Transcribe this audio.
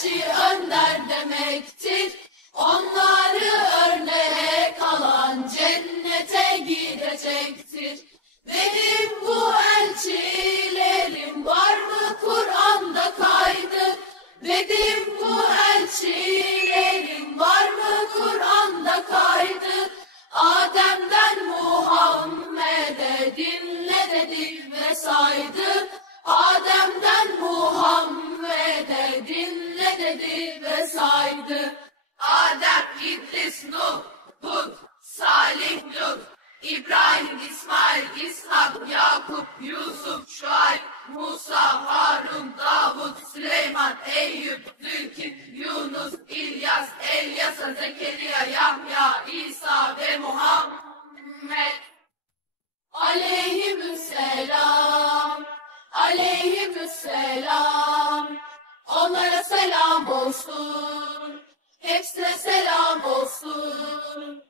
elçi önder demektir. Onları örnek alan cennete gidecektir. Benim bu elçilerim var mı Kur'an'da kaydı? Benim bu elçilerim var mı Kur'an'da kaydı? Adem'den Muhammed'e dinle dedi ve saydı. Adem'den Muhammed'e dinle dedi ve saydı. Adem, İdris, Nuh, Hud, Salih, Lut, İbrahim, İsmail, İshak, Yakup, Yusuf, Şuayb, Musa, Harun, Davud, Süleyman, Eyüp, Zülkifl, Yunus, İlyas, Elyasa, Zekeriya, Yahya, İsa ve Muhammed. Aleyhisselam, aleyhisselam. Onlara selam olsun, hepsine selam olsun.